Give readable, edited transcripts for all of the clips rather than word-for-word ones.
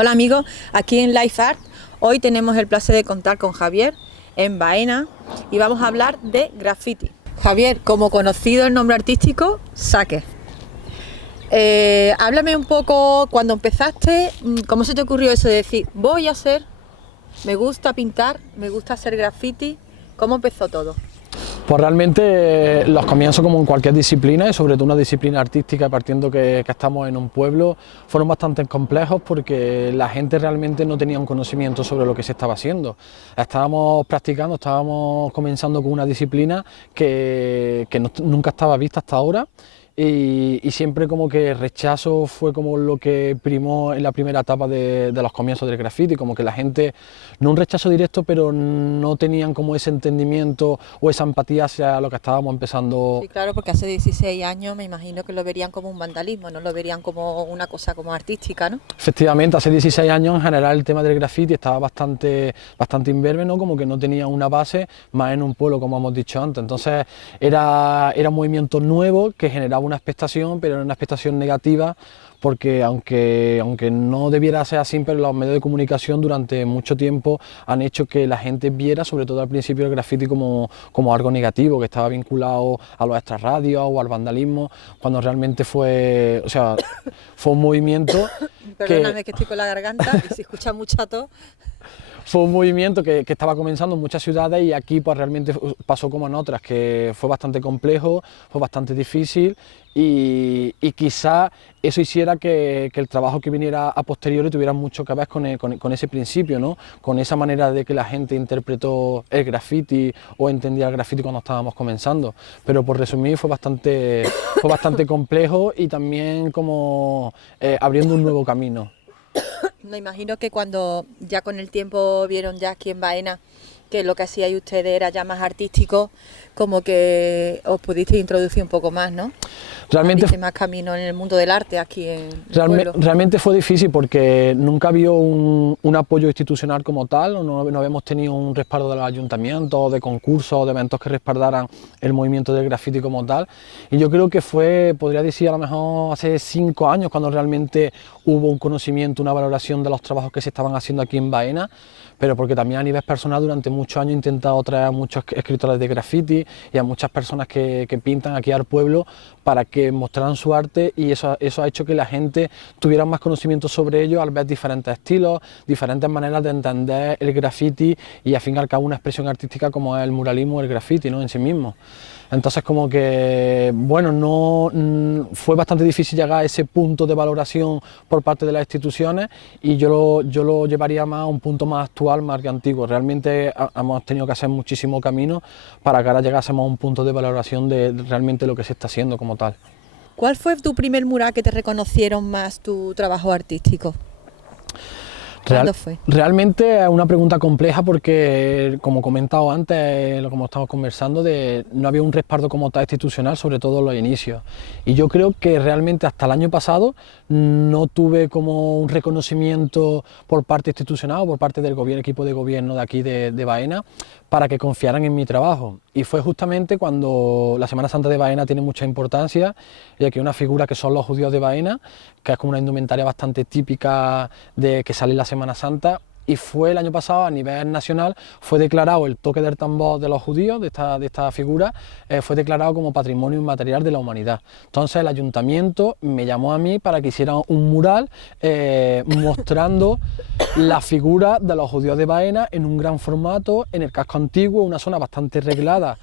Hola amigos, aquí en Life Art hoy tenemos el placer de contar con Javier en Baena y vamos a hablar de graffiti. Javier, como conocido el nombre artístico, Saque. Háblame un poco cuando empezaste, ¿cómo se te ocurrió eso de decir voy a hacer, me gusta pintar, me gusta hacer graffiti? ¿Cómo empezó todo? Pues realmente los comienzos, como en cualquier disciplina y sobre todo una disciplina artística, partiendo que estamos en un pueblo, fueron bastante complejos porque la gente realmente no tenía un conocimiento sobre lo que se estaba haciendo. Estábamos practicando, estábamos comenzando con una disciplina que nunca estaba vista hasta ahora. Y siempre como que el rechazo fue como lo que primó en la primera etapa de los comienzos del graffiti, como que la gente, no un rechazo directo, pero no tenían como ese entendimiento o esa empatía hacia lo que estábamos empezando. Sí, claro, porque hace 16 años me imagino que lo verían como un vandalismo, no lo verían como una cosa como artística, ¿no? Efectivamente, hace 16 años en general el tema del graffiti estaba bastante imberbe, ¿no? Como que no tenía una base, más en un pueblo, como hemos dicho antes. Entonces era un movimiento nuevo que generaba una expectación, pero era una expectación negativa, porque aunque no debiera ser así, pero los medios de comunicación durante mucho tiempo han hecho que la gente viera, sobre todo al principio, el graffiti como algo negativo, que estaba vinculado a los extrarradios o al vandalismo, cuando realmente fue un movimiento Perdóname que estoy con la garganta y se escucha mucha tos. Fue un movimiento que estaba comenzando en muchas ciudades y aquí pues realmente pasó como en otras, que fue bastante complejo, fue bastante difícil y quizá eso hiciera que el trabajo que viniera a posteriori tuviera mucho que ver con ese principio, ¿no? Con esa manera de que la gente interpretó el graffiti o entendía el graffiti cuando estábamos comenzando. Pero por resumir fue bastante complejo y también como abriendo un nuevo camino. Me imagino que cuando ya con el tiempo vieron ya aquí en Baena que lo que hacíais ustedes era ya más artístico, como que os pudisteis introducir un poco más, ¿no? Realmente abriste más camino en el mundo del arte aquí en el pueblo. Realmente fue difícil porque nunca había un apoyo institucional como tal, no habíamos tenido un respaldo de los ayuntamientos, de concursos, de eventos que respaldaran el movimiento del graffiti como tal. Y yo creo que podría decir a lo mejor hace 5 años cuando realmente hubo un conocimiento, una valoración de los trabajos que se estaban haciendo aquí en Baena, pero porque también a nivel personal durante muchos años he intentado traer a muchos escritores de graffiti y a muchas personas que pintan aquí al pueblo para que mostraran su arte, y eso ha hecho que la gente tuviera más conocimiento sobre ello al ver diferentes estilos, diferentes maneras de entender el graffiti y al fin y al cabo una expresión artística como es el muralismo o el graffiti, ¿no? En sí mismo. Entonces como que, bueno, fue bastante difícil llegar a ese punto de valoración por parte de las instituciones y yo lo llevaría más a un punto más actual, más que antiguo. Realmente hemos tenido que hacer muchísimo camino para que ahora llegásemos a un punto de valoración de realmente lo que se está haciendo como tal. ¿Cuál fue tu primer mural que te reconocieron más tu trabajo artístico? ¿Cuándo fue? Realmente es una pregunta compleja porque, como he comentado antes, lo que estamos conversando, no había un respaldo como tal institucional, sobre todo en los inicios. Y yo creo que realmente hasta el año pasado no tuve como un reconocimiento por parte institucional o por parte del equipo de gobierno de aquí de Baena para que confiaran en mi trabajo. Y fue justamente cuando la Semana Santa de Baena tiene mucha importancia, y aquí hay una figura que son los judíos de Baena, que es como una indumentaria bastante típica de que sale en la Semana Santa, y fue el año pasado a nivel nacional, fue declarado el toque del tambor de los judíos, de esta figura, fue declarado como Patrimonio Inmaterial de la Humanidad. Entonces el ayuntamiento me llamó a mí para que hiciera un mural mostrando la figura de los judíos de Baena en un gran formato, en el casco antiguo, una zona bastante reglada,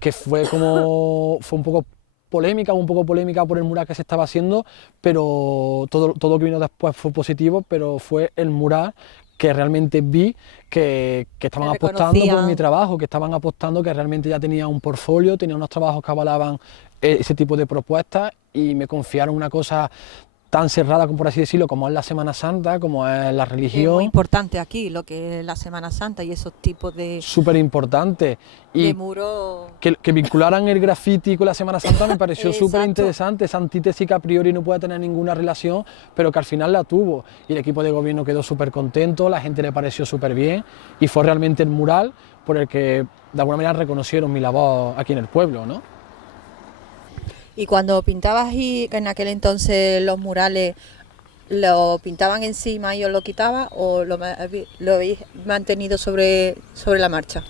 que fue un poco polémica por el mural que se estaba haciendo, pero todo lo que vino después fue positivo, pero fue el mural que realmente vi que estaban apostando por mi trabajo, que estaban apostando que realmente ya tenía un portfolio, tenía unos trabajos que avalaban ese tipo de propuestas y me confiaron una cosa tan cerrada, como por así decirlo, como es la Semana Santa, como es la religión. Es muy importante aquí lo que es la Semana Santa y esos tipos de... Súper importante. Y muros... que vincularan el graffiti con la Semana Santa me pareció súper interesante, esa antítesis que a priori no puede tener ninguna relación, pero que al final la tuvo. Y el equipo de gobierno quedó súper contento, la gente le pareció súper bien, y fue realmente el mural por el que de alguna manera reconocieron mi labor aquí en el pueblo, ¿no? Y cuando pintabas y en aquel entonces los murales, ¿lo pintaban encima y os lo quitaba o lo habéis mantenido sobre la marcha?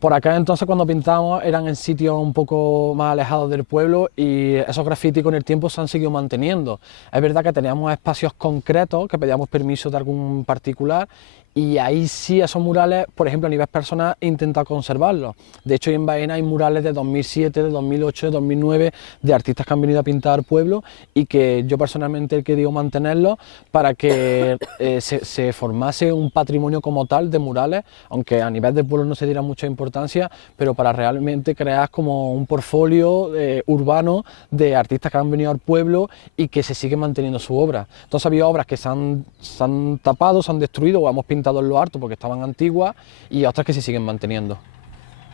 Por acá entonces cuando pintábamos eran en sitios un poco más alejados del pueblo y esos grafitis con el tiempo se han seguido manteniendo. Es verdad que teníamos espacios concretos que pedíamos permiso de algún particular y ahí sí esos murales, por ejemplo a nivel personal, he intentado conservarlos. De hecho en Baena hay murales de 2007, de 2008, de 2009 de artistas que han venido a pintar al pueblo y que yo personalmente he querido mantenerlos para que se formase un patrimonio como tal de murales, aunque a nivel del pueblo no se diera mucha importancia, pero para realmente crear como un portfolio urbano de artistas que han venido al pueblo y que se sigue manteniendo su obra. Entonces había obras que se han tapado, se han destruido o hemos pintado en lo harto porque estaban antiguas y otras que se siguen manteniendo.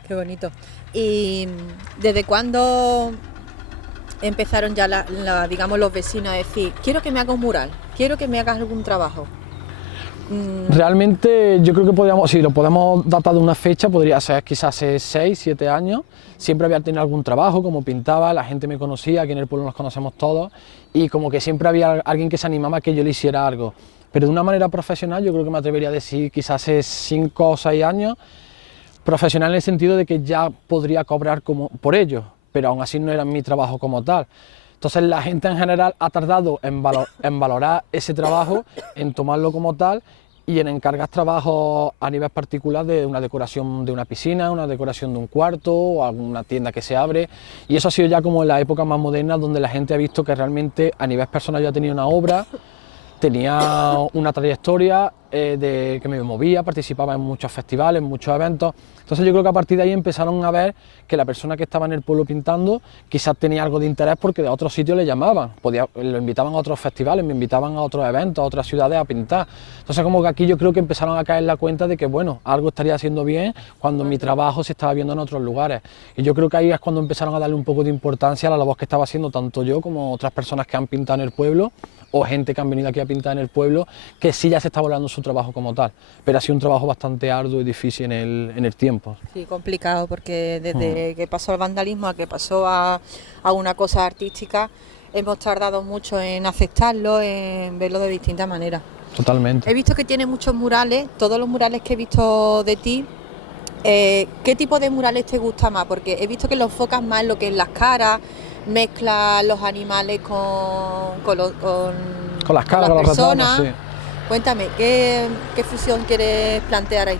Qué bonito. ¿Y desde cuándo empezaron ya digamos los vecinos a decir, quiero que me hagas un mural, quiero que me hagas algún trabajo? Realmente yo creo que podríamos, si lo podemos datar de una fecha, podría ser quizás hace 6, 7 años. Siempre había tenido algún trabajo, como pintaba, la gente me conocía, aquí en el pueblo nos conocemos todos y como que siempre había alguien que se animaba a que yo le hiciera algo. Pero de una manera profesional yo creo que me atrevería a decir quizás hace 5 o 6 años, profesional en el sentido de que ya podría cobrar por ello, pero aún así no era mi trabajo como tal. Entonces la gente en general ha tardado en valorar ese trabajo, en tomarlo como tal y en encargar trabajos a nivel particular de una decoración de una piscina, una decoración de un cuarto o alguna tienda que se abre, y eso ha sido ya como en la época más moderna donde la gente ha visto que realmente a nivel personal yo tenía una obra, tenía una trayectoria que me movía, participaba en muchos festivales, en muchos eventos. Entonces yo creo que a partir de ahí empezaron a ver que la persona que estaba en el pueblo pintando quizás tenía algo de interés porque de otros sitios le llamaban, lo invitaban a otros festivales, me invitaban a otros eventos, a otras ciudades a pintar. Entonces como que aquí yo creo que empezaron a caer en la cuenta de que bueno, algo estaría haciendo bien cuando mi trabajo se estaba viendo en otros lugares. Y yo creo que ahí es cuando empezaron a darle un poco de importancia a la labor que estaba haciendo tanto yo como otras personas que han pintado en el pueblo o gente que han venido aquí a pintar en el pueblo, que sí ya se está valorando su trabajo como tal, pero ha sido un trabajo bastante arduo y difícil en el tiempo. Sí, complicado, porque desde que pasó el vandalismo a que pasó a una cosa artística, hemos tardado mucho en aceptarlo, en verlo de distintas maneras. Totalmente. He visto que tiene muchos murales, todos los murales que he visto de ti. ¿Qué tipo de murales te gusta más? Porque he visto que lo enfocas más en lo que es las caras, mezcla los animales con las caras, con las con los personas. retratos, sí. Cuéntame, ¿qué fusión quieres plantear ahí?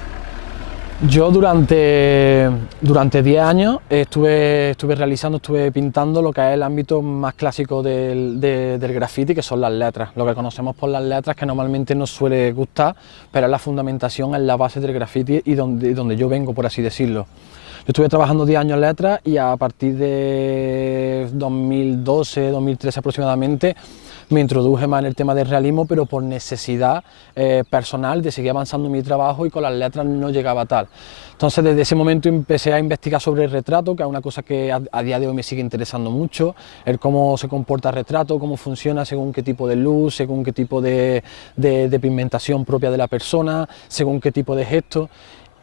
Yo durante 10 años estuve pintando lo que es el ámbito más clásico del graffiti, que son las letras, lo que conocemos por las letras, que normalmente nos suele gustar, pero es la fundamentación, es la base del graffiti y donde yo vengo, por así decirlo. Yo estuve trabajando 10 años en letras y a partir de 2012, 2013 aproximadamente, me introduje más en el tema del realismo, pero por necesidad personal de seguir avanzando en mi trabajo y con las letras no llegaba a tal. Entonces desde ese momento empecé a investigar sobre el retrato, que es una cosa que a día de hoy me sigue interesando mucho, el cómo se comporta el retrato, cómo funciona según qué tipo de luz, según qué tipo de pigmentación propia de la persona, según qué tipo de gesto.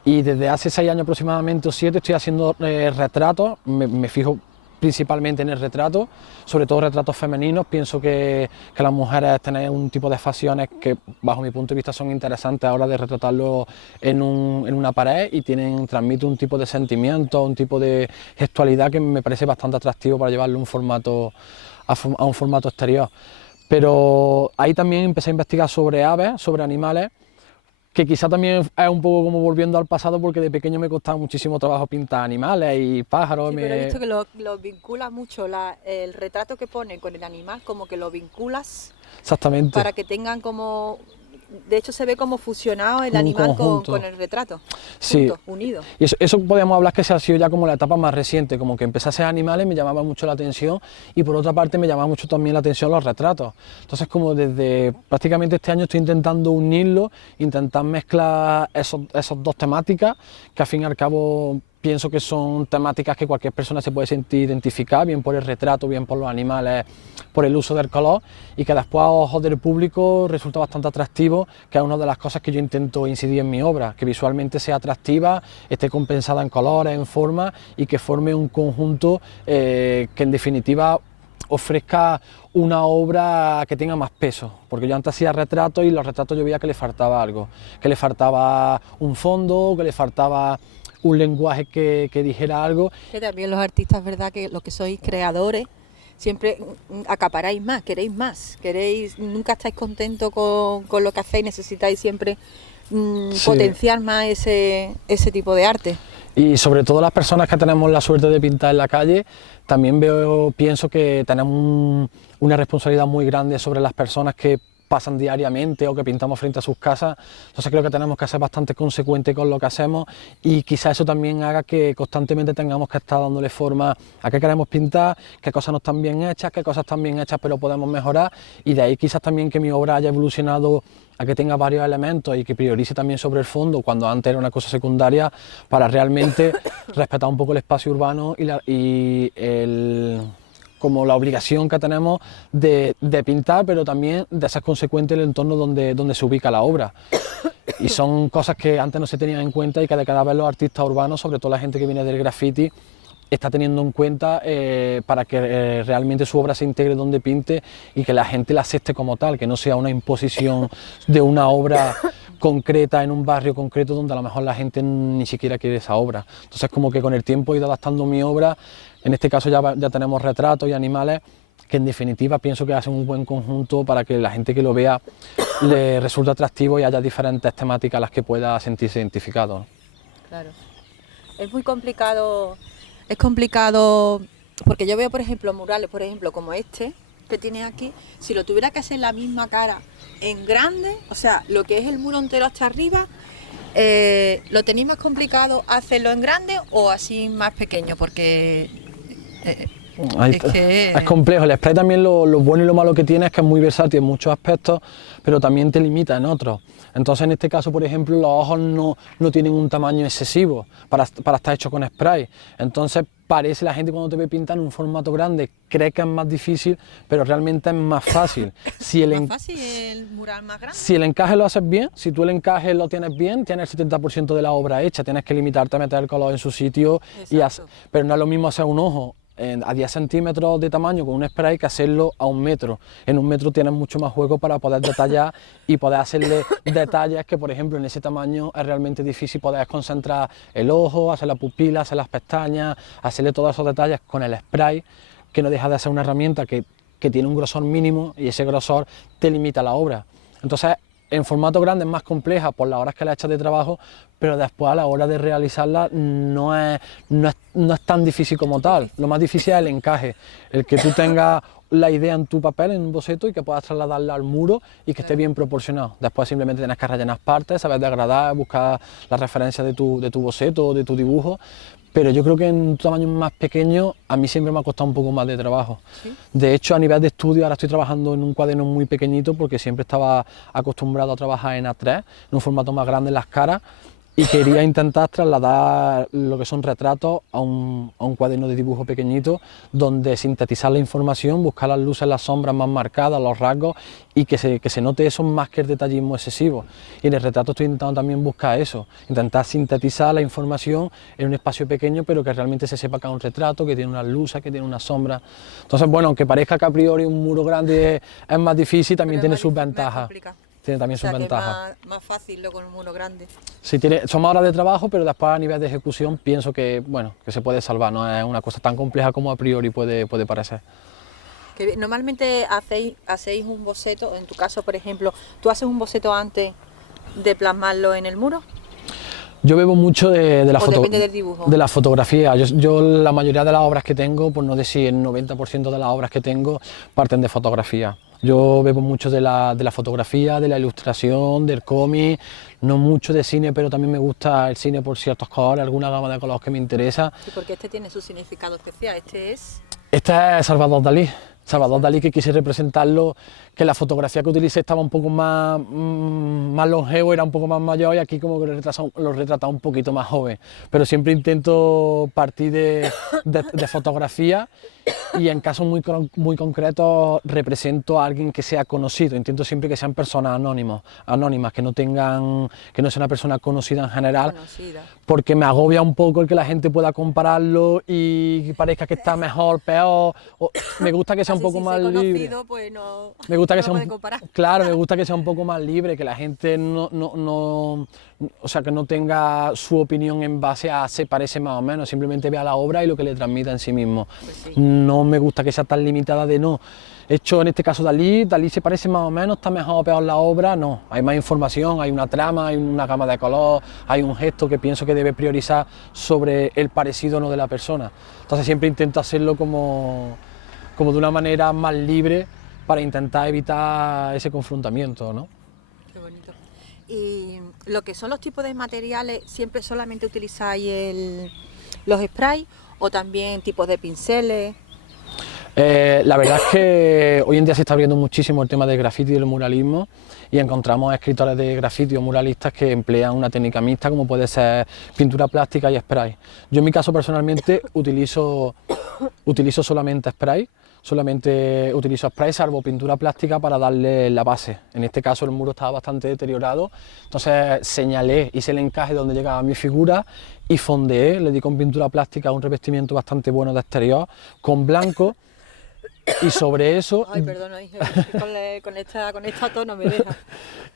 Y desde hace 6 años aproximadamente o 7 estoy haciendo retratos, me fijo principalmente en el retrato, sobre todo retratos femeninos. Pienso que las mujeres tienen un tipo de facciones que bajo mi punto de vista son interesantes a la hora de retratarlo en una pared y transmiten un tipo de sentimiento, un tipo de gestualidad que me parece bastante atractivo para llevarlo a un formato exterior. Pero ahí también empecé a investigar sobre aves, sobre animales, que quizá también es un poco como volviendo al pasado, porque de pequeño me costaba muchísimo trabajo pintar animales y pájaros. Sí, pero he visto que lo vinculas mucho, el retrato que pone con el animal, como que lo vinculas. Exactamente. Para que tengan como... De hecho se ve como fusionado el animal con el retrato, sí, juntos, unidos. Y eso podríamos hablar que se ha sido ya como la etapa más reciente, como que empecé a hacer animales, me llamaba mucho la atención y por otra parte me llamaba mucho también la atención los retratos. Entonces como desde prácticamente este año estoy intentando unirlo, intentar mezclar esas dos temáticas que al fin y al cabo pienso que son temáticas que cualquier persona se puede sentir identificada, bien por el retrato, bien por los animales, por el uso del color, y que después a ojos del público resulta bastante atractivo, que es una de las cosas que yo intento incidir en mi obra, que visualmente sea atractiva, esté compensada en colores, en forma y que forme un conjunto que en definitiva ofrezca una obra que tenga más peso, porque yo antes hacía retratos y los retratos yo veía que le faltaba algo, que le faltaba un fondo, que le faltaba un lenguaje que dijera algo. Que también los artistas, ¿verdad? Que los que sois creadores siempre acaparáis más, queréis, nunca estáis contentos con lo que hacéis, necesitáis siempre Sí. potenciar más ese tipo de arte. Y sobre todo las personas que tenemos la suerte de pintar en la calle, también pienso que tenemos una responsabilidad muy grande sobre las personas que pasan diariamente o que pintamos frente a sus casas. Entonces creo que tenemos que ser bastante consecuentes con lo que hacemos y quizá eso también haga que constantemente tengamos que estar dándole forma a qué queremos pintar, qué cosas no están bien hechas, qué cosas están bien hechas pero podemos mejorar, y de ahí quizás también que mi obra haya evolucionado a que tenga varios elementos y que priorice también sobre el fondo, cuando antes era una cosa secundaria, para realmente respetar un poco el espacio urbano como la obligación que tenemos de pintar, pero también de ser consecuente en el entorno donde se ubica la obra. Y son cosas que antes no se tenían en cuenta y que de cada vez los artistas urbanos, sobre todo la gente que viene del graffiti, está teniendo en cuenta para que realmente su obra se integre donde pinte y que la gente la acepte como tal, que no sea una imposición de una obra concreta en un barrio concreto donde a lo mejor la gente ni siquiera quiere esa obra. Entonces como que con el tiempo he ido adaptando mi obra, en este caso ya tenemos retratos y animales que en definitiva pienso que hacen un buen conjunto para que la gente que lo vea le resulte atractivo y haya diferentes temáticas a las que pueda sentirse identificado. Claro. Es muy complicado, porque yo veo, por ejemplo, murales, por ejemplo, como este que tienes aquí, si lo tuviera que hacer la misma cara en grande, o sea, lo que es el muro entero hasta arriba, ¿lo tenéis más complicado hacerlo en grande o así más pequeño? Porque es complejo. El spray también lo bueno y lo malo que tiene es que es muy versátil en muchos aspectos, pero también te limita en otros. Entonces en este caso, por ejemplo, los ojos no tienen un tamaño excesivo para estar hecho con spray. Entonces parece, la gente cuando te ve pintar en un formato grande cree que es más difícil, pero realmente es más fácil. ¿Más fácil el mural más grande? Si el encaje lo haces bien, si tú el encaje lo tienes bien, tienes el 70% de la obra hecha, tienes que limitarte a meter el color en su sitio, pero no es lo mismo hacer un ojo a 10 centímetros de tamaño con un spray que hacerlo a 1 metro. En 1 metro tienes mucho más juego para poder detallar y poder hacerle detalles que, por ejemplo, en ese tamaño es realmente difícil poder concentrar el ojo, hacer la pupila, hacer las pestañas, hacerle todos esos detalles con el spray, que no deja de ser una herramienta que tiene un grosor mínimo y ese grosor te limita la obra. Entonces, en formato grande es más compleja por las horas que le echas de trabajo, pero después a la hora de realizarla no es tan difícil como tal. Lo más difícil es el encaje, el que tú tengas la idea en tu papel, en un boceto, y que puedas trasladarla al muro y que esté bien proporcionado. Después simplemente tienes que rellenar partes, saber degradar, buscar las referencias de tu boceto o de tu dibujo. Pero yo creo que en un tamaño más pequeño a mí siempre me ha costado un poco más de trabajo. ¿Sí? De hecho, a nivel de estudio ahora estoy trabajando en un cuaderno muy pequeñito porque siempre estaba acostumbrado a trabajar en A3, en un formato más grande en las caras, y quería intentar trasladar lo que son retratos a un cuaderno de dibujo pequeñito, donde sintetizar la información, buscar las luces, las sombras más marcadas, los rasgos, y que se note eso más que el detallismo excesivo. Y en el retrato estoy intentando también buscar eso, intentar sintetizar la información en un espacio pequeño, pero que realmente se sepa que es un retrato, que tiene unas luces, que tiene unas sombras. Entonces, bueno, aunque parezca que a priori un muro grande es más difícil, también tiene sus ventajas. Tiene también sus ventajas. Más fácil lo con un muro grande. Sí, son más horas de trabajo, pero después a nivel de ejecución pienso que, bueno, que se puede salvar, no es una cosa tan compleja como a priori puede parecer. Que normalmente hacéis un boceto, en tu caso, por ejemplo, ¿tú haces un boceto antes de plasmarlo en el muro? Yo bebo mucho de la fotografía. Yo la mayoría de las obras que tengo, por no decir el 90% de las obras que tengo, parten de fotografía. Yo bebo mucho de la fotografía, de la ilustración, del cómic, no mucho de cine, pero también me gusta el cine por ciertos colores, alguna gama de colores que me interesa. Sí, porque este tiene su significado especial, Este es Salvador Dalí. Salvador Dalí, que quise representarlo, que la fotografía que utilicé estaba un poco más longevo, era un poco más mayor, y aquí como que lo retrata un poquito más joven. Pero siempre intento partir de fotografía, y en casos muy concretos represento a alguien que sea conocido. Intento siempre que sean personas anónimas, que no sea una persona conocida en general, porque me agobia un poco el que la gente pueda compararlo y parezca que está mejor, peor. Me gusta que sea un poco más libre. Pues no, Me gusta que no sea puede comparar. claro, me gusta que sea un poco más libre, que la gente o sea, que no tenga su opinión en base a se parece más o menos, simplemente vea la obra y lo que le transmita en sí mismo. Pues sí. No me gusta que sea tan limitada de no. Hecho en este caso Dalí se parece más o menos, está mejor o peor la obra, no. Hay más información, hay una trama, hay una gama de color, hay un gesto que pienso que debe priorizar sobre el parecido o no de la persona. Entonces siempre intento hacerlo como de una manera más libre para intentar evitar ese confrontamiento, ¿no? Qué bonito. Y lo que son los tipos de materiales, ¿siempre solamente utilizáis los sprays o también tipos de pinceles? La verdad es que hoy en día se está abriendo muchísimo el tema del grafiti y del muralismo y encontramos escritores de grafiti o muralistas que emplean una técnica mixta como puede ser pintura plástica y spray. Yo en mi caso personalmente utilizo solamente spray, solamente utilizo spray salvo pintura plástica para darle la base. En este caso el muro estaba bastante deteriorado, entonces señalé, hice el encaje donde llegaba mi figura y fondeé, le di con pintura plástica un revestimiento bastante bueno de exterior con blanco. Y sobre eso... Ay, perdona, hija, con esta tono me deja.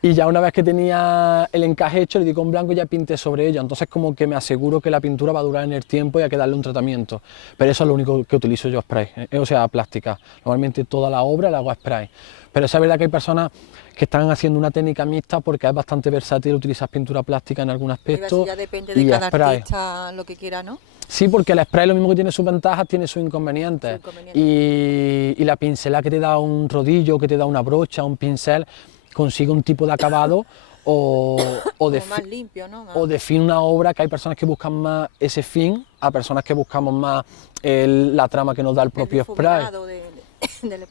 Y ya una vez que tenía el encaje hecho, le di con blanco y ya pinté sobre ello. Entonces como que me aseguro que la pintura va a durar en el tiempo y hay que darle un tratamiento. Pero eso es lo único que utilizo yo, spray, o sea, plástica. Normalmente toda la obra la hago a spray. Pero es verdad que hay personas que están haciendo una técnica mixta porque es bastante versátil utilizar pintura plástica en algún aspecto. Ya depende de cada artista lo que quiera, ¿no? Sí, porque el spray lo mismo que tiene sus ventajas, tiene sus inconvenientes. Y la pincelada que te da un rodillo, que te da una brocha, un pincel, consigue un tipo de acabado o más limpio, ¿no? O define una obra, que hay personas que buscan más ese fin, a personas que buscamos más la trama que nos da el propio spray.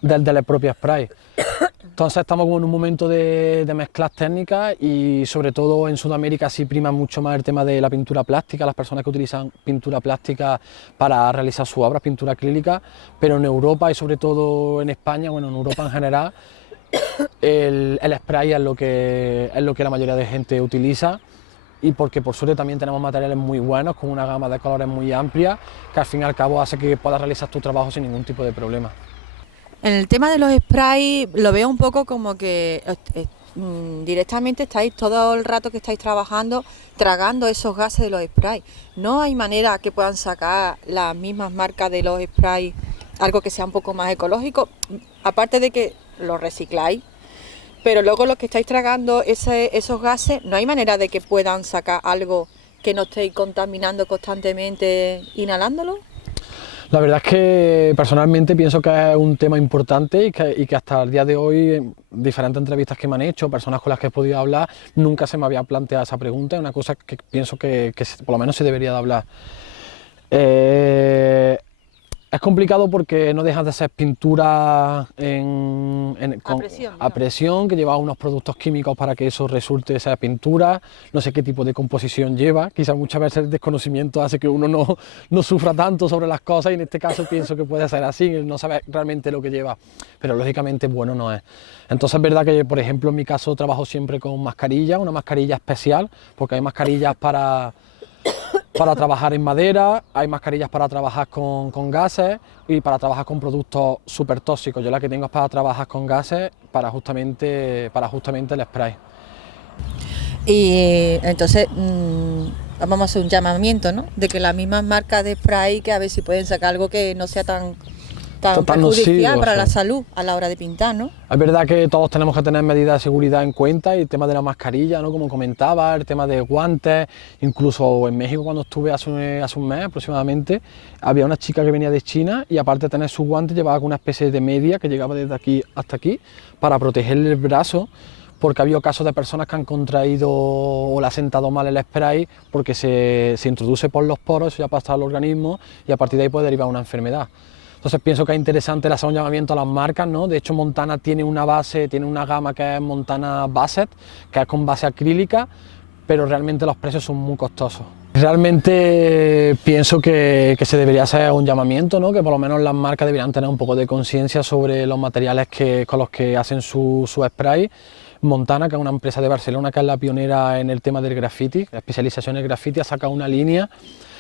Del propio spray. Entonces estamos como en un momento de mezclas técnicas y sobre todo en Sudamérica sí prima mucho más el tema de la pintura plástica, las personas que utilizan pintura plástica para realizar sus obras, pintura acrílica, pero en Europa y sobre todo en España, bueno, en Europa en general, el spray es lo que la mayoría de gente utiliza y porque por suerte también tenemos materiales muy buenos, con una gama de colores muy amplia, que al fin y al cabo hace que puedas realizar tu trabajo sin ningún tipo de problema. En el tema de los sprays lo veo un poco como que directamente estáis todo el rato que estáis trabajando tragando esos gases de los sprays. ¿No hay manera que puedan sacar las mismas marcas de los sprays algo que sea un poco más ecológico? Aparte de que lo recicláis, pero luego los que estáis tragando esos gases, ¿no hay manera de que puedan sacar algo que no estéis contaminando constantemente inhalándolo? La verdad es que personalmente pienso que es un tema importante y que hasta el día de hoy, en diferentes entrevistas que me han hecho, personas con las que he podido hablar, nunca se me había planteado esa pregunta, es una cosa que pienso que por lo menos se debería de hablar. Es complicado porque no dejas de ser pintura a presión, que lleva unos productos químicos para que eso resulte esa pintura, no sé qué tipo de composición lleva, quizás muchas veces el desconocimiento hace que uno no sufra tanto sobre las cosas y en este caso pienso que puede ser así, no saber realmente lo que lleva, pero lógicamente bueno no es. Entonces es verdad que por ejemplo en mi caso trabajo siempre con mascarilla, una mascarilla especial, porque hay mascarillas para trabajar en madera, hay mascarillas para trabajar con gases y para trabajar con productos súper tóxicos. Yo la que tengo es para trabajar con gases para justamente el spray. Y entonces vamos a hacer un llamamiento, ¿no? De que las mismas marcas de spray, que a ver si pueden sacar algo que no sea tan perjudicial para la salud a la hora de pintar, ¿no? Es verdad que todos tenemos que tener medidas de seguridad en cuenta y el tema de la mascarilla, ¿no? Como comentaba, el tema de guantes, incluso en México cuando estuve hace un mes aproximadamente, había una chica que venía de China y aparte de tener sus guantes llevaba una especie de media que llegaba desde aquí hasta aquí para protegerle el brazo, porque ha habido casos de personas que han contraído o le ha sentado mal el spray porque se introduce por los poros, eso ya pasa al organismo y a partir de ahí puede derivar una enfermedad. Entonces pienso que es interesante hacer un llamamiento a las marcas, ¿no? De hecho Montana tiene una gama que es Montana Basset, que es con base acrílica, pero realmente los precios son muy costosos. Realmente pienso que se debería hacer un llamamiento, ¿no? Que por lo menos las marcas deberían tener un poco de conciencia sobre los materiales con los que hacen su spray. Montana, que es una empresa de Barcelona que es la pionera en el tema del graffiti, la especialización en el graffiti, ha sacado una línea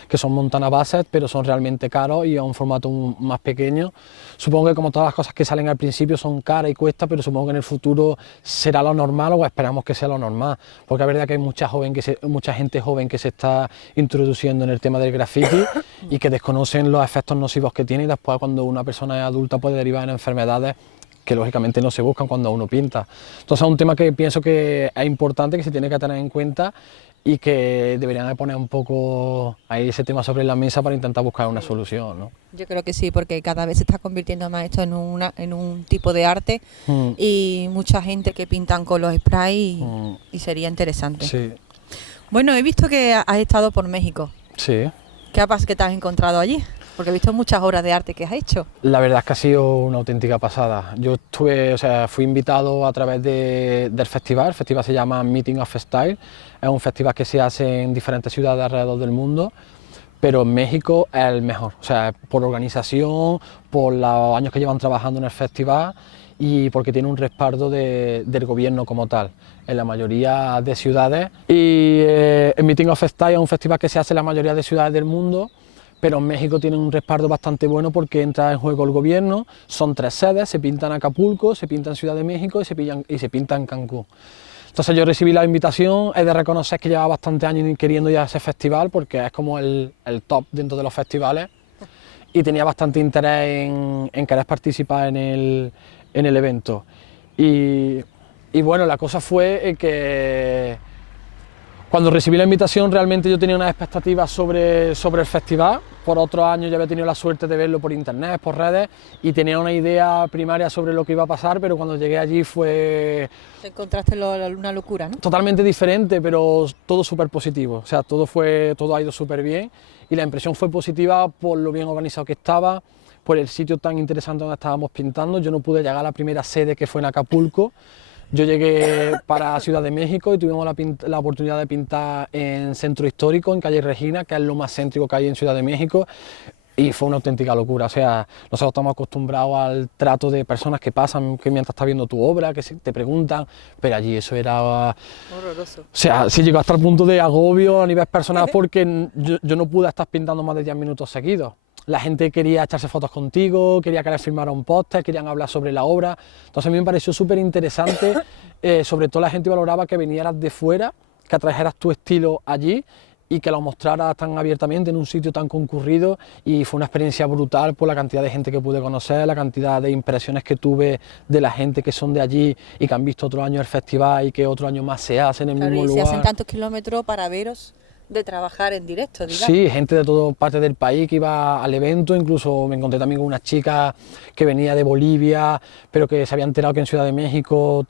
que son Montana Bassett, pero son realmente caros y a un formato más pequeño. Supongo que como todas las cosas que salen al principio son caras y cuestan, pero supongo que en el futuro será lo normal o esperamos que sea lo normal, porque es verdad que hay mucha gente joven que se está introduciendo en el tema del graffiti y que desconocen los efectos nocivos que tiene, y después cuando una persona es adulta puede derivar en enfermedades que lógicamente no se buscan cuando uno pinta. Entonces es un tema que pienso que es importante, que se tiene que tener en cuenta y que deberían de poner un poco ahí ese tema sobre la mesa para intentar buscar una solución, ¿no? Yo creo que sí, porque cada vez se está convirtiendo más esto en un tipo de arte y mucha gente que pintan con los sprays y sería interesante. Sí. Bueno, he visto que has estado por México. Sí. ¿Qué te has encontrado allí? Porque he visto muchas obras de arte que has hecho. La verdad es que ha sido una auténtica pasada. Yo fui invitado a través del festival. El festival se llama Meeting of Style. Es un festival que se hace en diferentes ciudades alrededor del mundo, pero en México es el mejor. O sea, por organización, por los años que llevan trabajando en el festival y porque tiene un respaldo del gobierno como tal, en la mayoría de ciudades. Y el Meeting of Style es un festival que se hace en la mayoría de ciudades del mundo, pero en México tiene un respaldo bastante bueno porque entra en juego el gobierno. Son 3 sedes, se pinta en Acapulco, se pinta en Ciudad de México y se pinta en Cancún. Entonces yo recibí la invitación, he de reconocer que llevaba bastante años queriendo ir a ese festival porque es como el top dentro de los festivales y tenía bastante interés en querer participar en el evento. Y bueno, la cosa fue que cuando recibí la invitación realmente yo tenía unas expectativas sobre el festival. Por otros años ya había tenido la suerte de verlo por internet, por redes, y tenía una idea primaria sobre lo que iba a pasar, pero cuando llegué allí fue... Te encontraste una locura, ¿no? Totalmente diferente, pero todo súper positivo. O sea, todo ha ido súper bien y la impresión fue positiva por lo bien organizado que estaba, por el sitio tan interesante donde estábamos pintando. Yo no pude llegar a la primera sede, que fue en Acapulco. Yo llegué para Ciudad de México y tuvimos la oportunidad de pintar en Centro Histórico, en Calle Regina, que es lo más céntrico que hay en Ciudad de México, y fue una auténtica locura. O sea, nosotros estamos acostumbrados al trato de personas que pasan, que mientras estás viendo tu obra, que te preguntan, pero allí eso era... horroroso. O sea, sí llegó hasta el punto de agobio a nivel personal porque yo no pude estar pintando más de 10 minutos seguidos. La gente quería echarse fotos contigo, quería que les firmara un póster, querían hablar sobre la obra. Entonces a mí me pareció súper interesante, sobre todo la gente valoraba que vinieras de fuera, que trajeras tu estilo allí y que lo mostraras tan abiertamente en un sitio tan concurrido, y fue una experiencia brutal por la cantidad de gente que pude conocer, la cantidad de impresiones que tuve de la gente que son de allí y que han visto otro año el festival y que otro año más se hace en el mismo lugar. Se hacen tantos kilómetros para veros, de trabajar en directo, digamos. Sí, gente de todas partes del país que iba al evento, incluso me encontré también con una chica que venía de Bolivia, pero que se había enterado que en Ciudad de México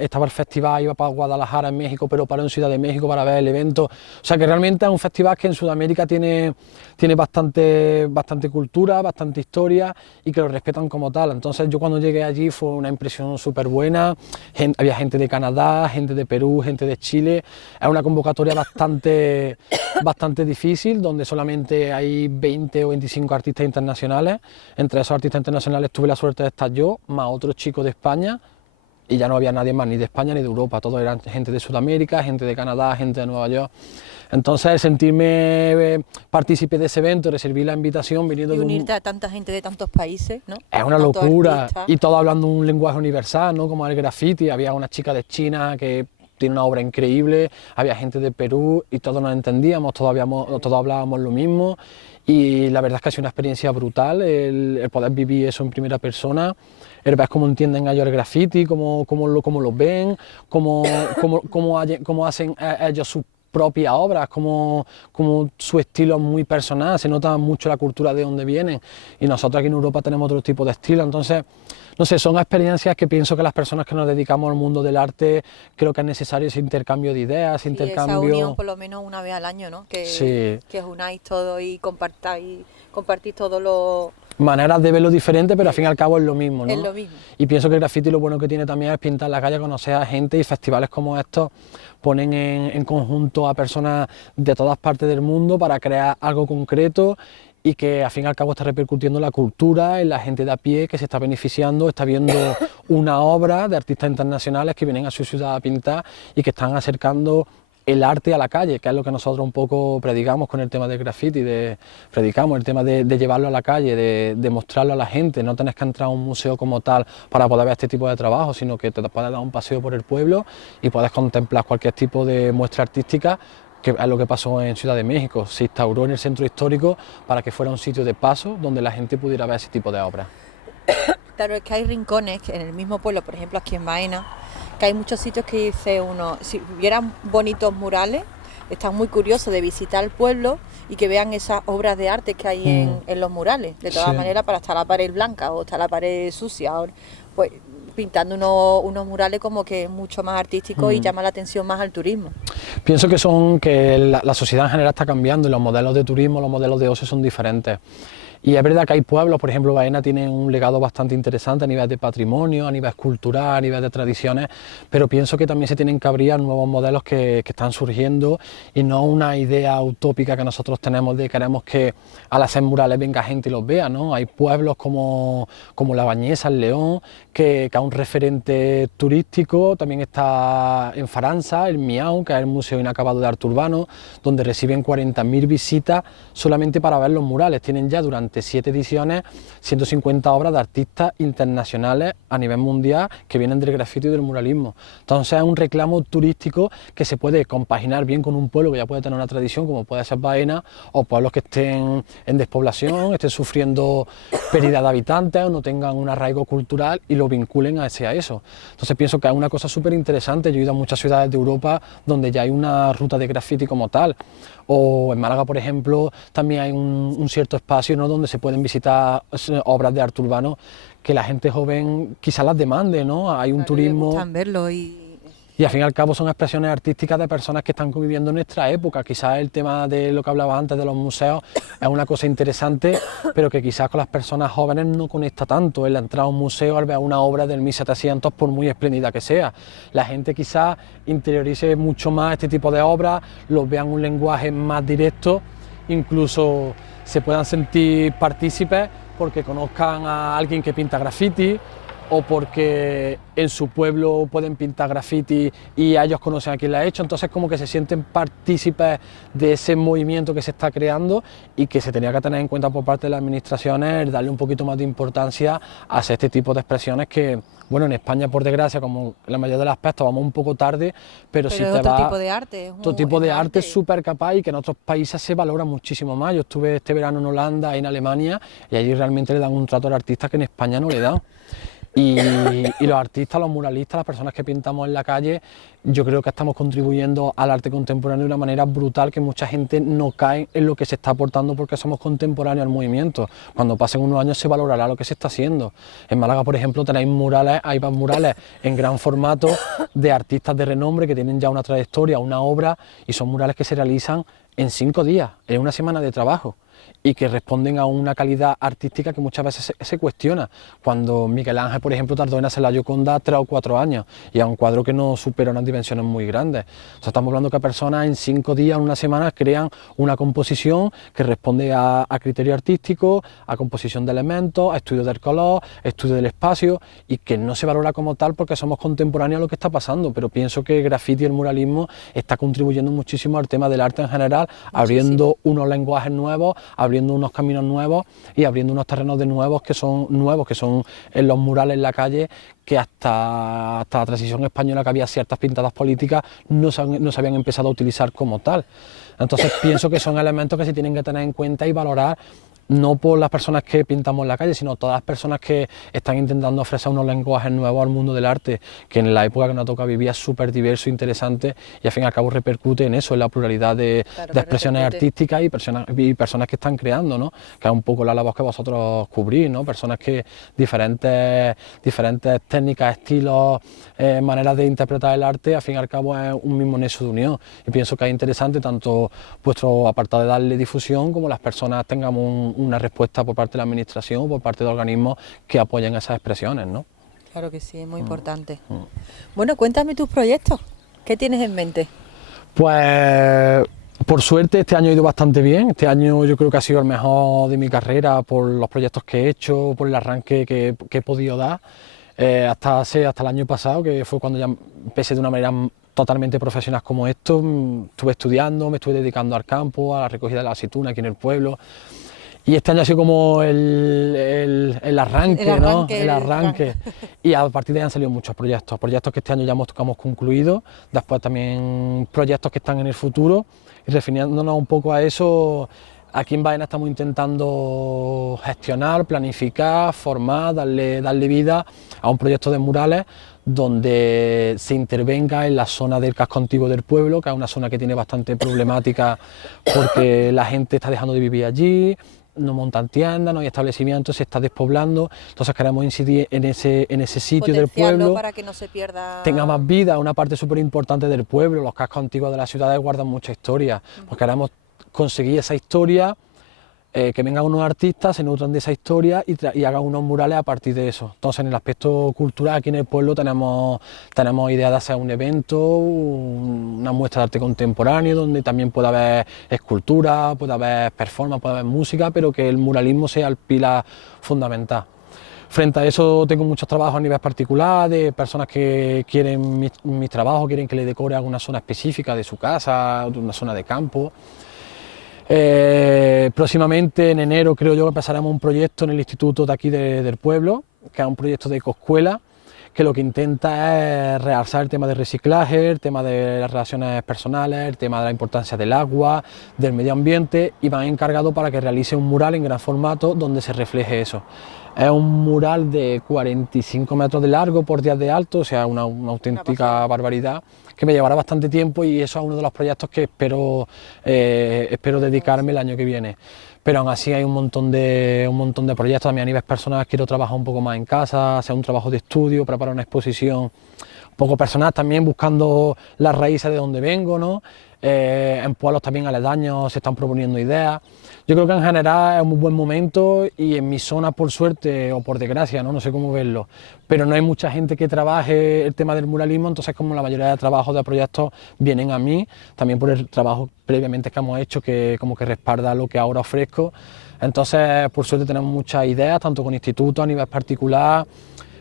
estaba el festival, iba para Guadalajara en México, pero paró en Ciudad de México para ver el evento. O sea que realmente es un festival que en Sudamérica tiene bastante cultura, bastante historia y que lo respetan como tal. Entonces yo cuando llegué allí fue una impresión súper buena, había gente de Canadá, gente de Perú, gente de Chile. Es una convocatoria bastante difícil, donde solamente hay 20 o 25 artistas internacionales. Entre esos artistas internacionales tuve la suerte de estar yo, más otros chicos de España, y ya no había nadie más, ni de España ni de Europa, todos eran gente de Sudamérica, gente de Canadá, gente de Nueva York. Entonces, el sentirme partícipe de ese evento, recibir la invitación viniendo y unirte a tanta gente de tantos países, ¿no? Es una Tantos locura, artistas. y todo hablando un lenguaje universal, ¿no? Como el graffiti. Había una chica de China que tiene una obra increíble, había gente de Perú y todos nos entendíamos, todos hablábamos lo mismo, y la verdad es que ha sido una experiencia brutal el poder vivir eso en primera persona, el ver cómo entienden ellos el graffiti, cómo lo ven, cómo hacen ellos sus propias obras, como su estilo es muy personal, se nota mucho la cultura de donde vienen, y nosotros aquí en Europa tenemos otro tipo de estilo. Entonces, no sé, son experiencias que pienso que las personas que nos dedicamos al mundo del arte, creo que es necesario ese intercambio de ideas, Sí, intercambio... esa unión por lo menos una vez al año, ¿no? Que os unáis todos y compartís todo lo... Maneras de verlo diferentes, pero al fin y al cabo es lo mismo, ¿no? Es lo mismo. Y pienso que el graffiti lo bueno que tiene también es pintar la calle, conocer a gente, y festivales como estos ponen en conjunto a personas de todas partes del mundo para crear algo concreto y que al fin y al cabo está repercutiendo en la cultura, en la gente de a pie que se está beneficiando, está viendo una obra de artistas internacionales que vienen a su ciudad a pintar y que están acercando el arte a la calle, que es lo que nosotros un poco predicamos con el tema del graffiti, predicamos el tema de llevarlo a la calle, de mostrarlo a la gente, no tenés que entrar a un museo como tal para poder ver este tipo de trabajo, sino que te puedes dar un paseo por el pueblo y puedes contemplar cualquier tipo de muestra artística, que es lo que pasó en Ciudad de México. Se instauró en el centro histórico para que fuera un sitio de paso donde la gente pudiera ver ese tipo de obras. Claro, es que hay rincones en el mismo pueblo, por ejemplo aquí en Baena, que hay muchos sitios que dice uno, si vieran bonitos murales, están muy curiosos de visitar el pueblo y que vean esas obras de arte que hay en los murales. De todas maneras, para estar la pared blanca o estar la pared sucia, pues pintando unos murales como que es mucho más artístico y llama la atención más al turismo. Pienso que la sociedad en general está cambiando y los modelos de turismo, los modelos de ocio son diferentes. Y es verdad que hay pueblos, por ejemplo, Baena tiene un legado bastante interesante a nivel de patrimonio, a nivel cultural, a nivel de tradiciones, pero pienso que también se tienen que abrir a nuevos modelos que están surgiendo y no una idea utópica que nosotros tenemos de queremos que al hacer murales venga gente y los vea, ¿no? Hay pueblos como La Bañeza, en León, que es un referente turístico, también está en Faransa, el Miau, que es el Museo Inacabado de Arte Urbano, donde reciben 40.000 visitas solamente para ver los murales. Tienen ya durante 7 ediciones 150 obras de artistas internacionales a nivel mundial que vienen del grafiti y del muralismo. Entonces es un reclamo turístico que se puede compaginar bien con un pueblo que ya puede tener una tradición como puede ser Baena, o pueblos que estén en despoblación, estén sufriendo pérdida de habitantes o no tengan un arraigo cultural y lo vinculen a eso. Entonces pienso que es una cosa súper interesante. Yo he ido a muchas ciudades de Europa donde ya hay una ruta de graffiti como tal, o en Málaga, por ejemplo, también hay un cierto espacio, ¿no?, donde se pueden visitar obras de arte urbano que la gente joven quizás las demande, ¿no? Hay un turismo... Les gustan verlo Y al fin y al cabo son expresiones artísticas de personas que están conviviendo en nuestra época. Quizás el tema de lo que hablaba antes de los museos es una cosa interesante, pero que quizás con las personas jóvenes no conecta tanto el entrar a un museo al ver una obra del 1700 por muy espléndida que sea. La gente quizás interiorice mucho más este tipo de obras, los vean un lenguaje más directo, incluso se puedan sentir partícipes porque conozcan a alguien que pinta graffiti, o porque en su pueblo pueden pintar graffiti y ellos conocen a quien lo ha hecho, entonces como que se sienten partícipes de ese movimiento que se está creando y que se tenía que tener en cuenta por parte de las administraciones, darle un poquito más de importancia a este tipo de expresiones que, bueno, en España por desgracia, como en la mayoría de los aspectos vamos un poco tarde, pero si es te otro vas... tipo de arte. Otro tipo de arte súper capaz y que en otros países se valora muchísimo más. Yo estuve este verano en Holanda, en Alemania, y allí realmente le dan un trato al artista que en España no le dan. Y los artistas, los muralistas, las personas que pintamos en la calle, yo creo que estamos contribuyendo al arte contemporáneo de una manera brutal, que mucha gente no cae en lo que se está aportando porque somos contemporáneos al movimiento. Cuando pasen unos años se valorará lo que se está haciendo. En Málaga, por ejemplo, tenéis murales, hay murales en gran formato de artistas de renombre que tienen ya una trayectoria, una obra, y son murales que se realizan en 5 días, en una semana de trabajo, y que responden a una calidad artística que muchas veces se cuestiona. Cuando Miguel Ángel, por ejemplo, tardó en hacer la Gioconda 3 o 4 años, y es un cuadro que no supera unas dimensiones muy grandes. O sea, estamos hablando que personas en 5 días, en una semana, crean una composición que responde a criterio artístico, a composición de elementos, a estudio del color, estudio del espacio, y que no se valora como tal porque somos contemporáneos a lo que está pasando. Pero pienso que el graffiti y el muralismo está contribuyendo muchísimo al tema del arte en general, abriendo unos lenguajes nuevos, abriendo unos caminos nuevos y abriendo unos terrenos de nuevos que son en los murales en la calle, que hasta la transición española, que había ciertas pintadas políticas, no se habían empezado a utilizar como tal. Entonces pienso que son elementos que se tienen que tener en cuenta y valorar, no por las personas que pintamos en la calle, sino todas las personas que están intentando ofrecer unos lenguajes nuevos al mundo del arte, que en la época que nos toca vivir es súper diverso e interesante, y al fin y al cabo repercute en eso, en la pluralidad de expresiones artísticas y personas que están creando, ¿no? Que es un poco la labor que vosotros cubrís, ¿no? Personas que diferentes técnicas, estilos, maneras de interpretar el arte, al fin y al cabo es un mismo nexo de unión, y pienso que es interesante tanto vuestro apartado de darle difusión, como las personas tengamos una respuesta por parte de la administración o por parte de organismos que apoyen esas expresiones, ¿no? Claro que sí, es muy importante. Bueno, cuéntame tus proyectos, ¿qué tienes en mente? Pues Por suerte este año ha ido bastante bien, este año yo creo que ha sido el mejor de mi carrera por los proyectos que he hecho, por el arranque que he podido dar, hasta el año pasado, que fue cuando ya empecé de una manera totalmente profesional como esto. Estuve estudiando, me estuve dedicando al campo, a la recogida de la aceituna aquí en el pueblo, y este año ha sido como el arranque, ¿no? El arranque. Y a partir de ahí han salido muchos proyectos que este año ya hemos concluido, después también proyectos que están en el futuro, y refiriéndonos un poco a eso, aquí en Baena estamos intentando gestionar, planificar, formar, darle vida a un proyecto de murales donde se intervenga en la zona del casco antiguo del pueblo, que es una zona que tiene bastante problemática porque la gente está dejando de vivir allí, no montan tiendas, no hay establecimientos, se está despoblando. Entonces queremos incidir en ese sitio del pueblo para que no se pierda, tenga más vida, una parte súper importante del pueblo. Los cascos antiguos de las ciudades guardan mucha historia, pues queremos conseguir esa historia, que vengan unos artistas, se nutran de esa historia y hagan unos murales a partir de eso. Entonces, en el aspecto cultural, aquí en el pueblo tenemos idea de hacer un evento, una muestra de arte contemporáneo, donde también pueda haber escultura, pueda haber performance, pueda haber música, pero que el muralismo sea el pilar fundamental. Frente a eso tengo muchos trabajos a nivel particular, de personas que quieren mis trabajos, quieren que le decore alguna zona específica de su casa, de una zona de campo. Próximamente, en enero, creo yo que empezaremos un proyecto en el instituto de aquí del pueblo, que es un proyecto de ecoescuela, que lo que intenta es realzar el tema de reciclaje, el tema de las relaciones personales, el tema de la importancia del agua, del medio ambiente, y me han encargado para que realice un mural en gran formato donde se refleje eso. Es un mural de 45 metros de largo por 10 de alto, o sea, una auténtica barbaridad, que me llevará bastante tiempo, y eso es uno de los proyectos que espero dedicarme el año que viene. Pero aún así hay un montón de proyectos. También a nivel personal quiero trabajar un poco más en casa, hacer un trabajo de estudio, preparar una exposición un poco personal, también buscando las raíces de donde vengo, ¿no? En pueblos también aledaños se están proponiendo ideas. Yo creo que en general es un muy buen momento, y en mi zona, por suerte o por desgracia, no sé cómo verlo, pero no hay mucha gente que trabaje el tema del muralismo. Entonces, como la mayoría de trabajos, de proyectos vienen a mí, también por el trabajo previamente que hemos hecho, que como que respalda lo que ahora ofrezco. Entonces, por suerte tenemos muchas ideas, tanto con institutos a nivel particular,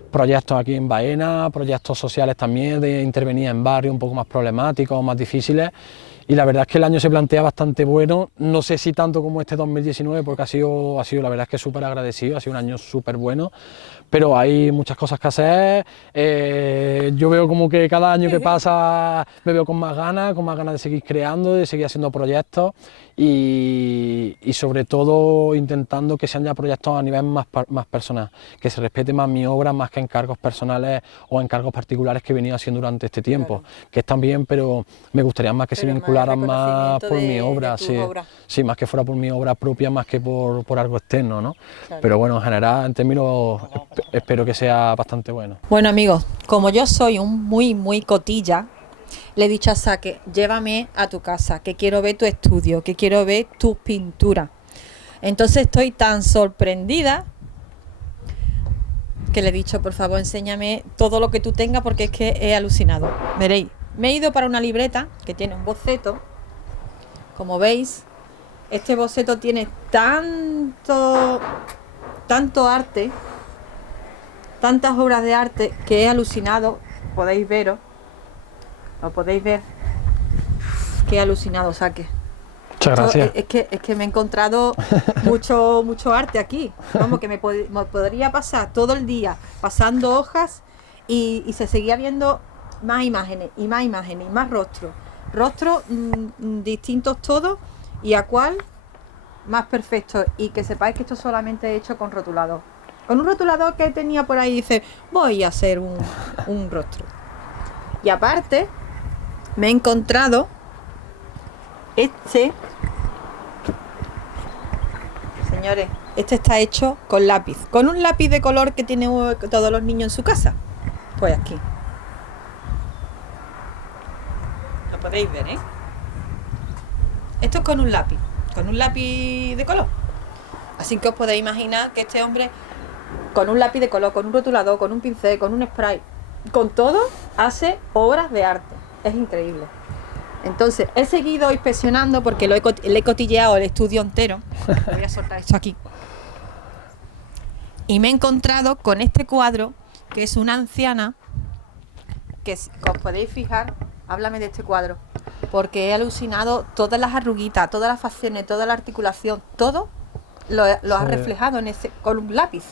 proyectos aquí en Baena, proyectos sociales también, de intervenir en barrios un poco más problemáticos, más difíciles. Y la verdad es que el año se plantea bastante bueno, no sé si tanto como este 2019, porque ha sido la verdad es que súper agradecido, ha sido un año súper bueno, pero hay muchas cosas que hacer. Yo veo como que cada año que pasa me veo con más ganas de seguir creando, de seguir haciendo proyectos, y sobre todo intentando que sean ya proyectos a nivel más personal, que se respete más mi obra, más que encargos personales o encargos particulares que he venido haciendo durante este tiempo, claro, que están bien, pero me gustaría más que se vincularan más por mi obra, sí, más que fuera por mi obra propia, más que por algo externo, ¿no? Claro. Pero bueno, en general, en términos, espero que sea bastante bueno. Bueno, amigos, como yo soy un muy cotilla, le he dicho a Saque, llévame a tu casa, que quiero ver tu estudio, que quiero ver tus pinturas. Entonces estoy tan sorprendida que le he dicho, por favor, enséñame todo lo que tú tengas, porque es que he alucinado. Veréis, me he ido para una libreta que tiene un boceto. Como veis, este boceto tiene tanto arte, tantas obras de arte, que he alucinado. Podéis veros. Lo podéis ver, que he alucinado, Saque. Muchas gracias. Es que me he encontrado mucho arte aquí. Vamos, que me podría pasar todo el día pasando hojas y se seguía viendo más imágenes y más rostros distintos todos, y a cuál más perfecto. Y que sepáis que esto solamente he hecho con rotulador. Con un rotulador que tenía por ahí, dice, voy a hacer un rostro. Y aparte, me he encontrado señores, este está hecho con lápiz, con un lápiz de color que tienen todos los niños en su casa. Pues aquí lo podéis ver, ¿eh? Esto es con un lápiz de color. Así que os podéis imaginar que este hombre, con un lápiz de color, con un rotulador, con un pincel, con un spray, con todo, hace obras de arte. Es increíble. Entonces, he seguido inspeccionando porque le he cotilleado el estudio entero. Voy a soltar esto aquí. Y me he encontrado con este cuadro, que es una anciana, que os podéis fijar, háblame de este cuadro, porque he alucinado todas las arruguitas, todas las facciones, toda la articulación, todo lo ha reflejado con un lápiz.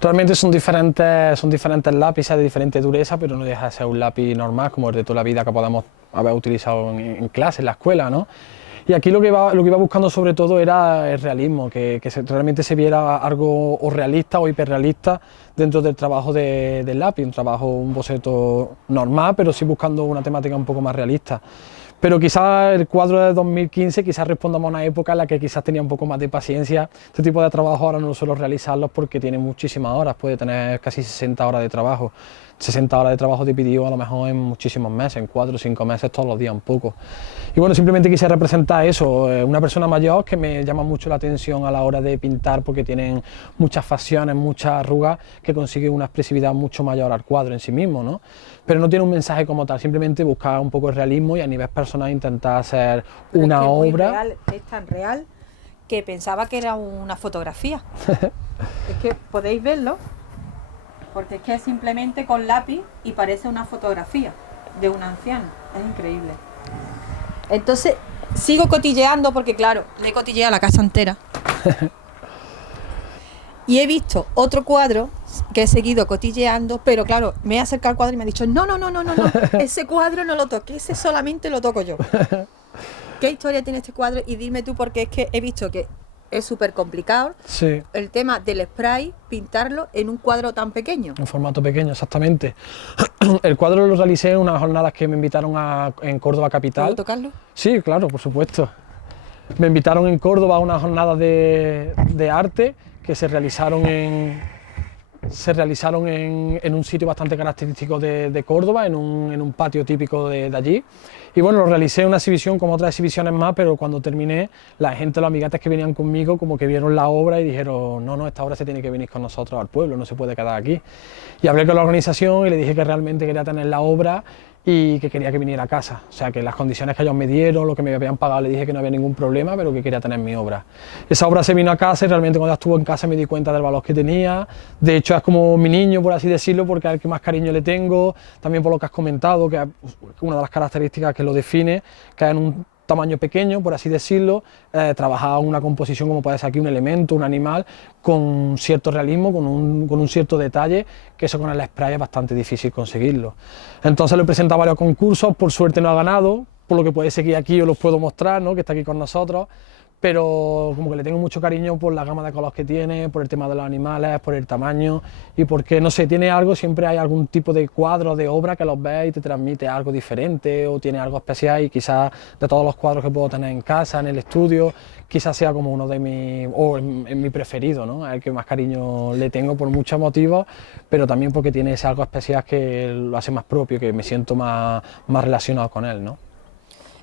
Realmente son diferentes lápices de diferente dureza, pero no deja de ser un lápiz normal como el de toda la vida que podamos haber utilizado en clase, en la escuela, ¿no? Y aquí lo que iba buscando sobre todo era el realismo, que realmente se viera algo o realista o hiperrealista dentro del trabajo del lápiz, un boceto normal, pero sí buscando una temática un poco más realista. Pero quizás el cuadro de 2015 quizás respondamos a una época en la que quizás tenía un poco más de paciencia. Este tipo de trabajo ahora no suelo realizarlos porque tiene muchísimas horas, puede tener casi 60 horas de trabajo. 60 horas de trabajo dividido a lo mejor en muchísimos meses, en 4 o 5 meses todos los días un poco. Y bueno, simplemente quise representar eso, una persona mayor que me llama mucho la atención a la hora de pintar porque tienen muchas facciones, muchas arrugas que consiguen una expresividad mucho mayor al cuadro en sí mismo, ¿no? Pero no tiene un mensaje como tal, simplemente buscar un poco el realismo y a nivel personal intentar hacer una obra. Es tan real que pensaba que era una fotografía. Es que podéis verlo. Porque es que es simplemente con lápiz y parece una fotografía de una anciana. Es increíble. Entonces, sigo cotilleando porque, claro, le he cotilleado la casa entera. Y he visto otro cuadro que he seguido cotilleando, pero claro, me he acercado al cuadro y me ha dicho, no, ese cuadro no lo toques, ese solamente lo toco yo. ¿Qué historia tiene este cuadro? Y dime tú, porque es que he visto que es súper complicado el tema del spray, pintarlo en un cuadro tan pequeño. En formato pequeño, exactamente. El cuadro lo realicé en unas jornadas que me invitaron en Córdoba capital. ¿Puedo tocarlo? Sí, claro, por supuesto. Me invitaron en Córdoba a unas jornadas de arte que se realizaron en un sitio bastante característico de Córdoba, en un patio típico de allí. Y bueno, lo realicé en una exhibición como otras exhibiciones más, pero cuando terminé, la gente, los amiguetes que venían conmigo, como que vieron la obra y dijeron, no, esta obra se tiene que venir con nosotros al pueblo, no se puede quedar aquí. Y hablé con la organización y le dije que realmente quería tener la obra y que quería que viniera a casa, o sea que las condiciones que ellos me dieron, lo que me habían pagado, le dije que no había ningún problema, pero que quería tener mi obra. Esa obra se vino a casa y realmente cuando estuvo en casa me di cuenta del valor que tenía. De hecho es como mi niño, por así decirlo, porque es el que más cariño le tengo, también por lo que has comentado, que es una de las características que lo define, que es en un tamaño pequeño, por así decirlo, trabajar una composición como puede ser aquí un elemento, un animal, con cierto realismo, con un cierto detalle, que eso con el spray es bastante difícil conseguirlo. Entonces lo he presentado a varios concursos, por suerte no ha ganado, por lo que podéis seguir aquí os los puedo mostrar, ¿no? Que está aquí con nosotros, pero como que le tengo mucho cariño por la gama de colores que tiene, por el tema de los animales, por el tamaño y porque, no sé, tiene algo, siempre hay algún tipo de cuadro, de obra que los ves y te transmite algo diferente o tiene algo especial y quizás de todos los cuadros que puedo tener en casa, en el estudio, quizás sea como uno de mis, o en mi preferido, ¿no? El que más cariño le tengo por muchos motivos, pero también porque tiene ese algo especial que lo hace más propio, que me siento más relacionado con él, ¿no?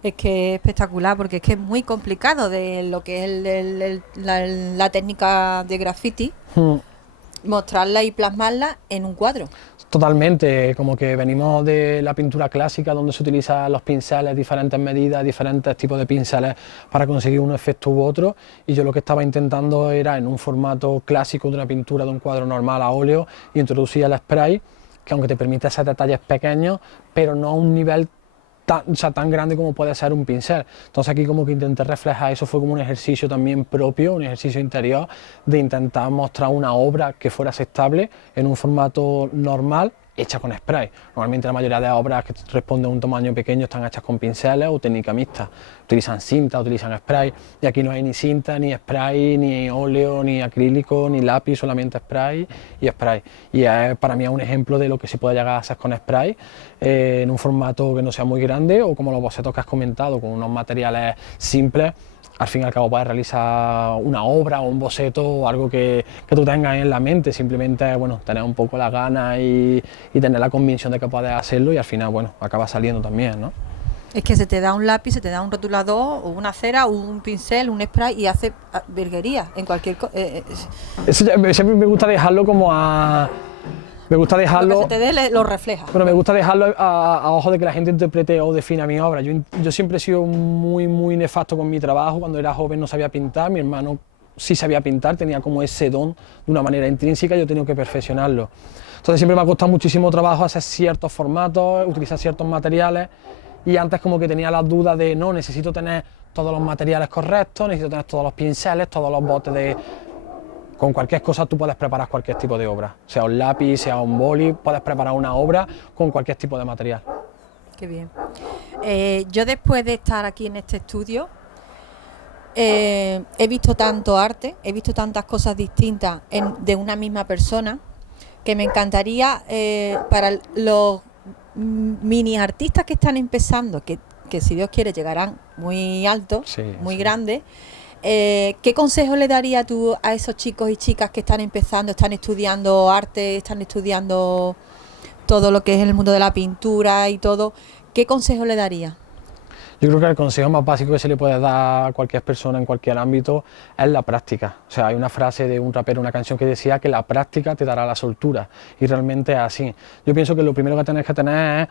Es que es espectacular, porque es que es muy complicado de lo que es la técnica de graffiti, mostrarla y plasmarla en un cuadro. Totalmente, como que venimos de la pintura clásica donde se utilizan los pinceles, diferentes medidas, diferentes tipos de pinceles para conseguir un efecto u otro, y yo lo que estaba intentando era en un formato clásico de una pintura de un cuadro normal a óleo, introducir el spray, que aunque te permite hacer detalles pequeños, pero no a un nivel tan grande como puede ser un pincel. Entonces aquí como que intenté reflejar eso, fue como un ejercicio también propio, un ejercicio interior de intentar mostrar una obra que fuera aceptable en un formato normal, hecha con spray. Normalmente la mayoría de obras que responden a un tamaño pequeño están hechas con pinceles o técnica mixta. Utilizan cinta, utilizan spray, y aquí no hay ni cinta, ni spray, ni óleo, ni acrílico, ni lápiz, solamente spray y spray. Y para mí es un ejemplo de lo que se puede llegar a hacer con spray, en un formato que no sea muy grande, o como los bocetos que has comentado, con unos materiales simples. Al fin y al cabo puedes realizar una obra o un boceto o algo que tú tengas en la mente, simplemente bueno, tener un poco las ganas y tener la convicción de que puedes hacerlo y al final bueno, acaba saliendo también, ¿no? Es que se te da un lápiz, se te da un rotulador o una cera, un pincel, un spray y hace virguería en cualquier cosa. Siempre me gusta dejarlo como Me gusta Lo dejarlo... que se te dé lo refleja. Pero me gusta dejarlo a ojos de que la gente interprete o defina mi obra. Yo siempre he sido muy nefasto con mi trabajo. Cuando era joven no sabía pintar, mi hermano sí sabía pintar, tenía como ese don de una manera intrínseca, yo he tenido que perfeccionarlo. Entonces siempre me ha costado muchísimo trabajo hacer ciertos formatos, utilizar ciertos materiales, y antes como que tenía las dudas de no, necesito tener todos los materiales correctos, necesito tener todos los pinceles, todos los botes de... Con cualquier cosa tú puedes preparar cualquier tipo de obra, sea un lápiz, sea un boli, puedes preparar una obra con cualquier tipo de material. Qué bien. Yo después de estar aquí en este estudio, he visto tanto arte, he visto tantas cosas distintas de una misma persona, que me encantaría para los mini artistas que están empezando, que si Dios quiere llegarán muy altos, Sí, muy sí. grandes. ¿Qué consejo le darías tú a esos chicos y chicas que están empezando, están estudiando arte, están estudiando todo lo que es el mundo de la pintura y todo? ¿Qué consejo le darías? Yo creo que el consejo más básico que se le puede dar a cualquier persona en cualquier ámbito es la práctica. O sea, hay una frase de un rapero, una canción que decía que la práctica te dará la soltura, y realmente es así. Yo pienso que lo primero que tienes que tener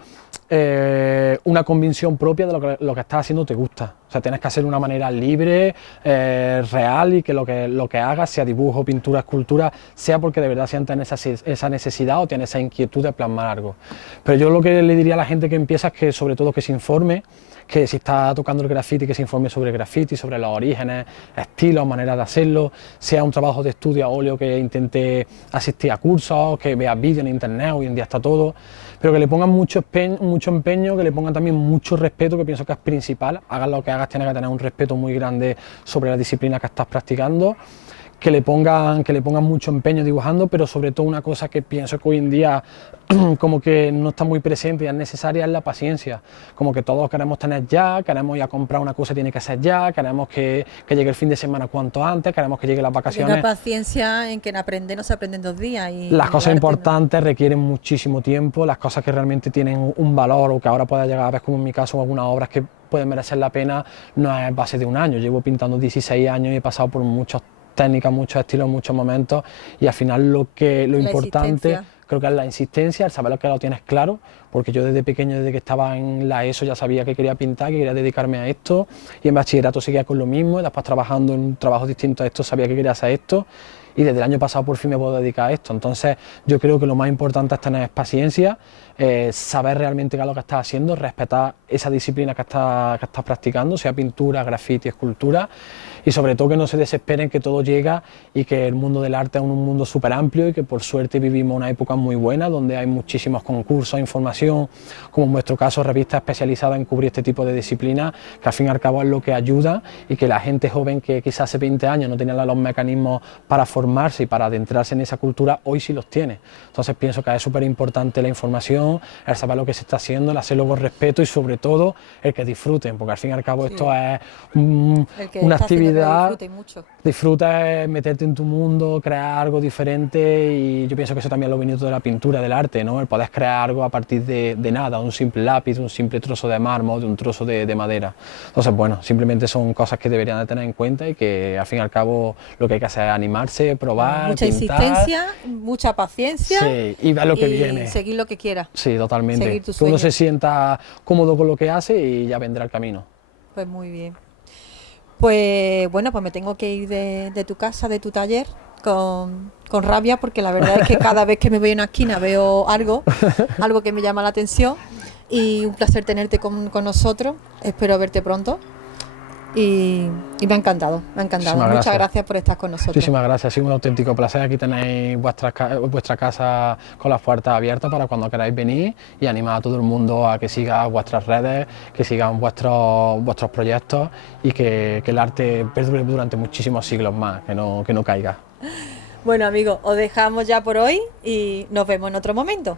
es una convicción propia de lo que estás haciendo te gusta. O sea, tienes que hacerlo de una manera libre, real, y que lo que hagas, sea dibujo, pintura, escultura, sea porque de verdad sientes esa necesidad o tienes esa inquietud de plasmar algo. Pero yo lo que le diría a la gente que empieza es que sobre todo que se informe, que si está tocando el graffiti, que se informe sobre el graffiti, sobre los orígenes, estilos, maneras de hacerlo, sea un trabajo de estudio a óleo, que intente asistir a cursos, que vea vídeos en internet, hoy en día está todo, pero que le pongan mucho empeño, que le pongan también mucho respeto, que pienso que es principal. Hagas lo que hagas, tienes que tener un respeto muy grande sobre la disciplina que estás practicando, que le pongan mucho empeño dibujando, pero sobre todo una cosa que pienso que hoy en día como que no está muy presente y es necesaria, es la paciencia. Como que todos queremos tener ya, queremos ir a comprar una cosa, tiene que ser ya, queremos que llegue el fin de semana cuanto antes, queremos que lleguen las vacaciones. Tenga paciencia en que en aprender no se aprende en 2 días. Y Las cosas arte importantes requieren muchísimo tiempo, las cosas que realmente tienen un valor o que ahora pueda llegar a ver, como en mi caso, algunas obras que pueden merecer la pena, no es base de un año. Llevo pintando 16 años y he pasado por muchas técnicas, muchos estilos, muchos momentos, y al final lo importante insistencia. creo que es la insistencia, el saber lo que lo tienes claro, porque yo desde pequeño, desde que estaba en la ESO, ya sabía que quería pintar, que quería dedicarme a esto, y en bachillerato seguía con lo mismo, y después trabajando en trabajos distintos a esto sabía que quería hacer esto, y desde el año pasado por fin me puedo dedicar a esto. Entonces yo creo que lo más importante es tener paciencia, saber realmente qué es lo que estás haciendo, respetar esa disciplina que estás practicando, sea pintura, graffiti, escultura, y sobre todo que no se desesperen, que todo llega y que el mundo del arte es un mundo súper amplio y que por suerte vivimos una época muy buena donde hay muchísimos concursos, información, como en vuestro caso revistas especializadas en cubrir este tipo de disciplinas, que al fin y al cabo es lo que ayuda, y que la gente joven que quizás hace 20 años no tenía los mecanismos para formarse y para adentrarse en esa cultura, hoy sí los tiene. Entonces pienso que es súper importante la información, el saber lo que se está haciendo, el hacerlo con respeto y sobre todo el que disfruten, porque al fin y al cabo esto es una actividad. Disfrute mucho. Disfruta es meterte en tu mundo, crear algo diferente, y yo pienso que eso también es lo bonito de la pintura, del arte, ¿no? El poder crear algo a partir de nada, un simple lápiz, un simple trozo de mármol, de un trozo de madera. Entonces, bueno, simplemente son cosas que deberían de tener en cuenta y que al fin y al cabo lo que hay que hacer es animarse, probar, Mucha pintar, insistencia, mucha paciencia. sí, y ver lo que y viene. seguir lo que quiera. Sí, totalmente. Seguir tu Que uno sueño. se sienta cómodo con lo que hace y ya vendrá el camino. Pues muy bien. Pues bueno, pues me tengo que ir de tu casa, de tu taller, con rabia, porque la verdad es que cada vez que me voy a una esquina veo algo que me llama la atención, y un placer tenerte con nosotros. Espero verte pronto. Y me ha encantado, me ha encantado. Muchísimas Muchas gracias. gracias por estar con nosotros. Muchísimas gracias, ha sido un auténtico placer. Aquí tenéis vuestra casa con las puertas abiertas para cuando queráis venir, y animar a todo el mundo a que siga vuestras redes, que sigan vuestros proyectos, y que el arte perdure durante muchísimos siglos más, que no caiga. Bueno, amigos, os dejamos ya por hoy y nos vemos en otro momento.